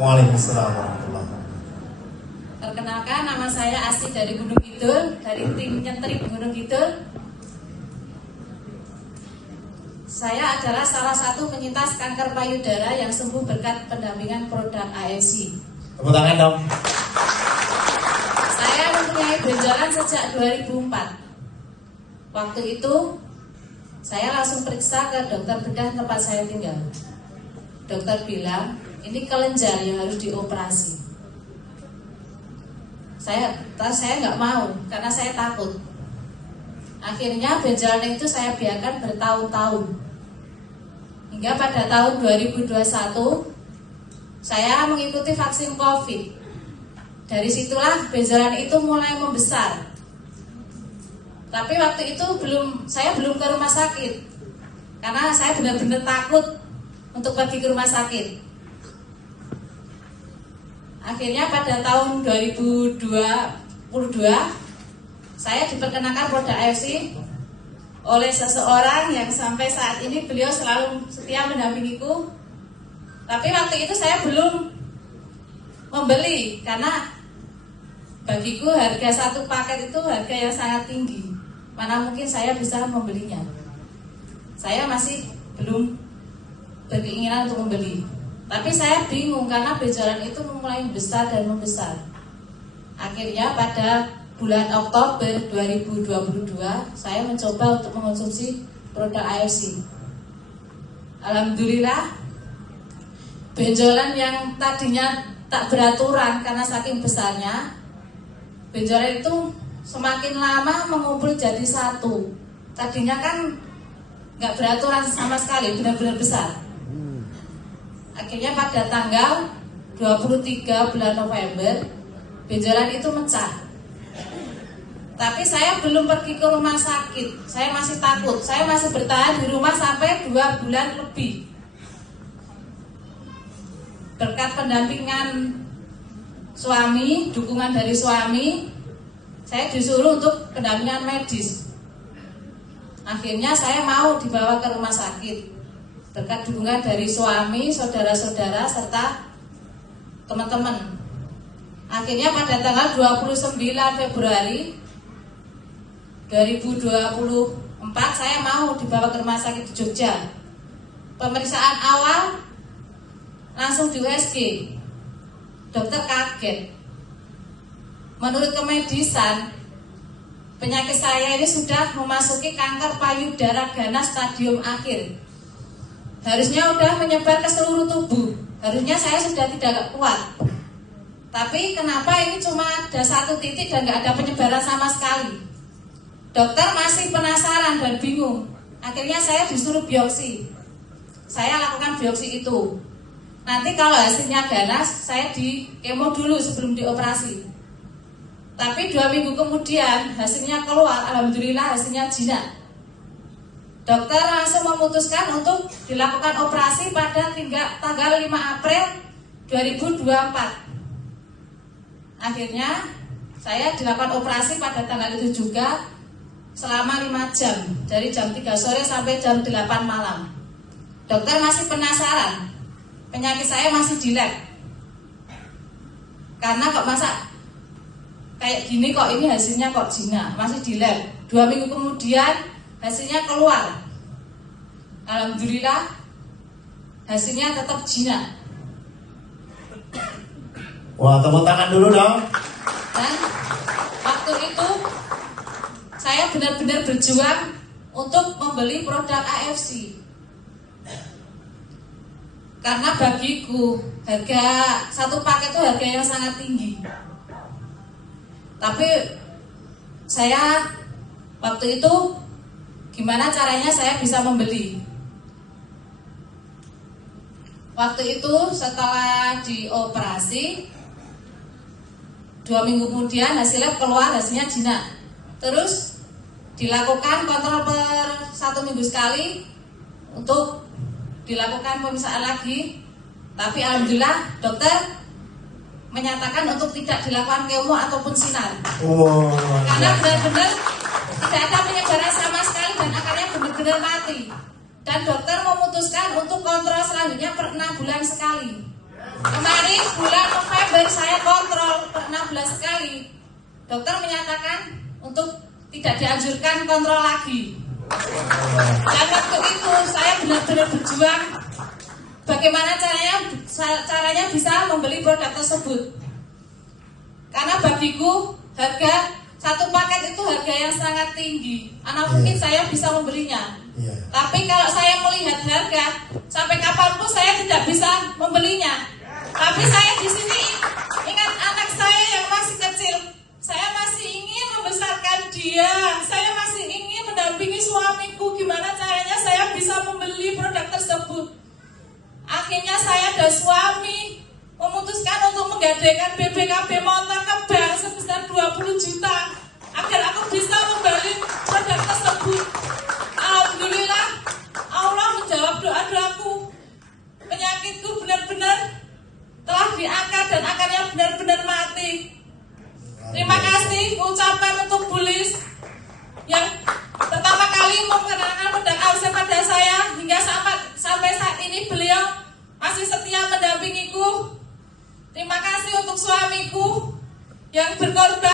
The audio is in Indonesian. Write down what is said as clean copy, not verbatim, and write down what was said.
Waalaikumsalam warahmatullahi wabarakatuh. Perkenalkan, nama saya Asti dari Gunung Kidul, dari tim Nyetrip Gunung Kidul. Saya adalah salah satu penyintas kanker payudara yang sembuh berkat pendampingan produk AFC. Tepuk tangan dong. Saya mempunyai benjolan sejak 2004. Waktu itu saya langsung periksa ke dokter bedah tempat saya tinggal. Dokter bilang ini kelenjar yang harus dioperasi. Saya nggak mau karena saya takut. Akhirnya benjolan itu saya biarkan bertahun-tahun. Hingga pada tahun 2021 saya mengikuti vaksin COVID. Dari situlah benjolan itu mulai membesar. Tapi waktu itu saya belum ke rumah sakit. Karena saya benar-benar takut untuk pergi ke rumah sakit. Akhirnya pada tahun 2022 saya diperkenalkan produk AFC oleh seseorang yang sampai saat ini beliau selalu setia mendampingiku. Tapi waktu itu saya belum membeli karena bagiku harga satu paket itu harga yang sangat tinggi. Mana mungkin saya bisa membelinya. Saya masih belum berkeinginan untuk membeli. Tapi saya bingung karena benjolan itu mulai membesar dan membesar. Akhirnya pada bulan Oktober 2022 saya mencoba untuk mengonsumsi produk AFC. Alhamdulillah benjolan yang tadinya tak beraturan karena saking besarnya, benjolan itu semakin lama mengumpul jadi satu. Tadinya kan nggak beraturan sama sekali, benar-benar besar. Akhirnya pada tanggal 23 bulan November benjolan itu mecah. Tapi saya belum pergi ke rumah sakit. Saya masih takut. Saya masih bertahan di rumah sampai 2 bulan lebih. Berkat pendampingan suami, dukungan dari suami, saya disuruh untuk pendampingan medis. Akhirnya saya mau dibawa ke rumah sakit. Berkat dukungan dari suami, saudara-saudara, serta teman-teman. Akhirnya pada tanggal 29 Februari 2024 saya mau dibawa ke rumah sakit di Jogja. Pemeriksaan awal langsung di USG. Dokter kaget. Menurut kemedisan, penyakit saya ini sudah memasuki kanker payudara ganas stadium akhir. Harusnya sudah menyebar ke seluruh tubuh. Harusnya saya sudah tidak kuat. Tapi kenapa ini cuma ada satu titik dan nggak ada penyebaran sama sekali? Dokter masih penasaran dan bingung. Akhirnya saya disuruh biopsi. Saya lakukan biopsi itu. Nanti kalau hasilnya ganas, saya di kemo dulu sebelum dioperasi. Tapi 2 minggu kemudian hasilnya keluar. Alhamdulillah hasilnya jinak. Dokter langsung memutuskan untuk dilakukan operasi pada tanggal 5 April 2024. Akhirnya saya dilakukan operasi pada tanggal itu juga selama 5 jam. Dari jam 3 sore sampai jam 8 malam. Dokter masih penasaran. Penyakit saya masih di lab. Karena kok masa kayak gini kok ini hasilnya kok jinak. Masih di lab. 2 minggu kemudian hasilnya keluar. Alhamdulillah hasilnya tetap jinak. Wah, tepuk tangan dulu dong. Dan waktu itu saya benar-benar berjuang untuk membeli produk AFC. Karena bagiku harga satu paket itu harga yang sangat tinggi. Tapi saya waktu itu gimana caranya saya bisa membeli? Waktu itu setelah dioperasi 2 minggu kemudian hasilnya keluar, hasilnya jinak. Terus dilakukan kontrol per 1 minggu sekali untuk dilakukan pemeriksaan lagi. Tapi alhamdulillah dokter menyatakan untuk tidak dilakukan kemo ataupun sinar. Karena benar-benar tidak ada penyebaran sama sekali dan akarnya benar-benar mati. Dan dokter memutuskan untuk kontrol selanjutnya per 6 bulan sekali. Kemarin terakhir saya kontrol 16 kali, dokter menyatakan untuk tidak dianjurkan kontrol lagi. Dan waktu itu saya benar-benar berjuang bagaimana caranya bisa membeli produk tersebut. Karena bagiku harga satu paket itu harga yang sangat tinggi. Anak mungkin saya bisa membelinya. Tapi kalau saya melihat harga, sampai kapanpun saya tidak bisa membelinya. Tapi saya di sini ingat anak saya yang masih kecil. Saya masih ingin membesarkan dia. Saya masih ingin mendampingi suamiku. Gimana caranya saya bisa membeli produk tersebut. Akhirnya saya dan suami memutuskan untuk menggadaikan BPKB motor ke bank sebesar 20 juta agar aku bisa membeli produk tersebut. Alhamdulillah Allah menjawab doa-doaku. Penyakitku benar-benar telah diangkat dan akarnya benar-benar mati. Terima kasih ucapan untuk Bulis yang pertama kali memperkenalkan produk Ausep pada saya, hingga sampai saat ini beliau masih setia mendampingiku. Terima kasih untuk suamiku yang berkorban